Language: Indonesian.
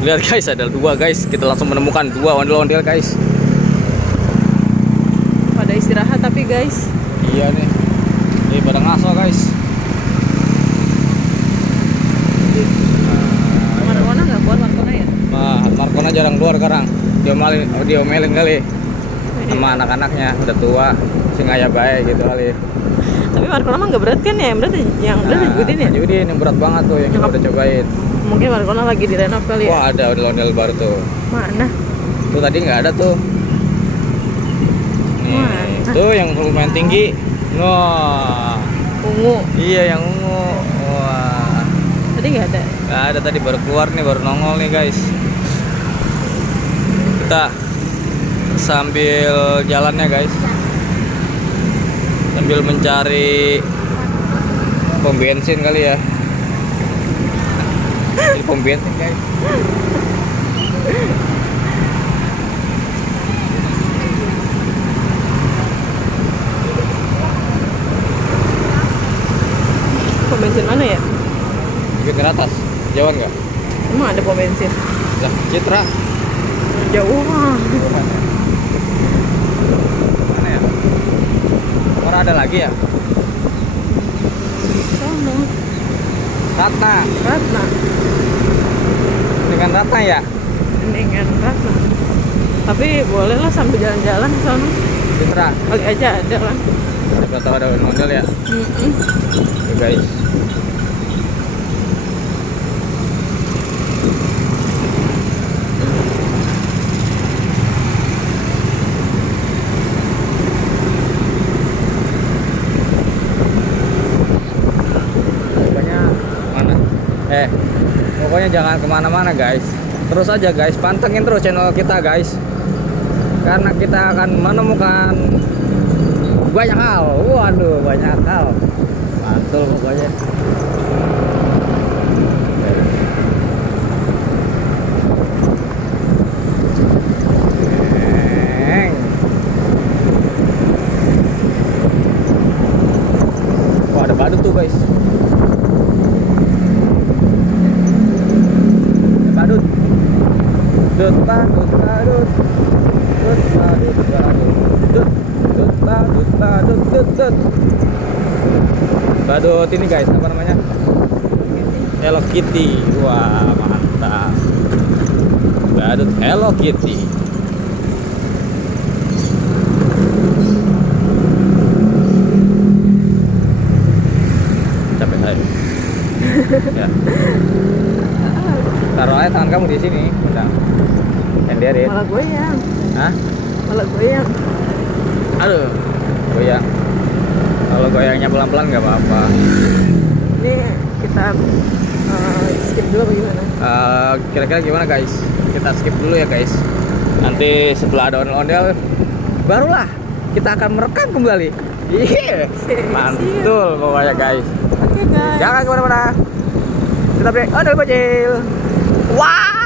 Lihat guys, ada dua guys. Kita langsung menemukan dua ondel-ondel guys. Pada istirahat tapi guys. Iya nih. Ini pada ngaso guys. Markona nggak keluar Markona ya? Nah, Markona jarang keluar sekarang. Diomelin kali sama anak-anaknya, udah tua, singaya baik gitu kali. Tapi Markona mah nggak berat kan ya? Yang berat Judin ya? Judin yang berat banget tuh yang kita udah cobain. Mungkin Markona lagi direnov kali ya? Wah, ada ondel-ondel baru tuh. Mana? Tuh tadi nggak ada tuh. Nih, Mana? tuh yang lumayan tinggi. Wah. Ungu. Iya, yang ungu. Wah. Tadi nggak ada. Nggak ada, tadi baru keluar nih, baru nongol nih guys. Kita sambil jalannya guys, sambil mencari pom bensin kali ya. Ini pom bensin guys. Pom bensin mana ya? Dikit ke atas, jauh nggak? Emang ada pom bensin? Lah, Citra. Jauh. Mana ya? Orang ada lagi ya? Sono. Ratna. Ratna. Dengan Ratna ya? Mendingan Ratna. Tapi boleh lah sambil jalan-jalan ke sono. Citra. Kali aja ada kan. Siapa tahu ada ondel ya? Oke guys. Pokoknya jangan kemana-mana guys, terus aja guys, pantengin terus channel kita guys, karena kita akan menemukan banyak hal. Waduh, banyak hal, mantul pokoknya. Wah, ada badut tuh guys. Badut, badut, badut, badut, badut, badut, badut, badut. Badut ini guys, apa namanya? Hello Kitty. Wah, mantap. Badut Hello Kitty. Capek saya. Ya. Taruh aja tangan kamu di sini, udah. Senderin. Malah goyang. Hah? Malah goyang. Aduh, goyang. Kalau goyangnya pelan-pelan nggak apa-apa. Ini kita skip dulu apa gimana? Kira-kira gimana guys? Kita skip dulu ya guys. Nanti setelah ada ondel-ondel, barulah kita akan merekam kembali. Iya, mantul pokoknya guys. Oke guys. Jangan kemana-mana. Kita break ondel bocil. Wah.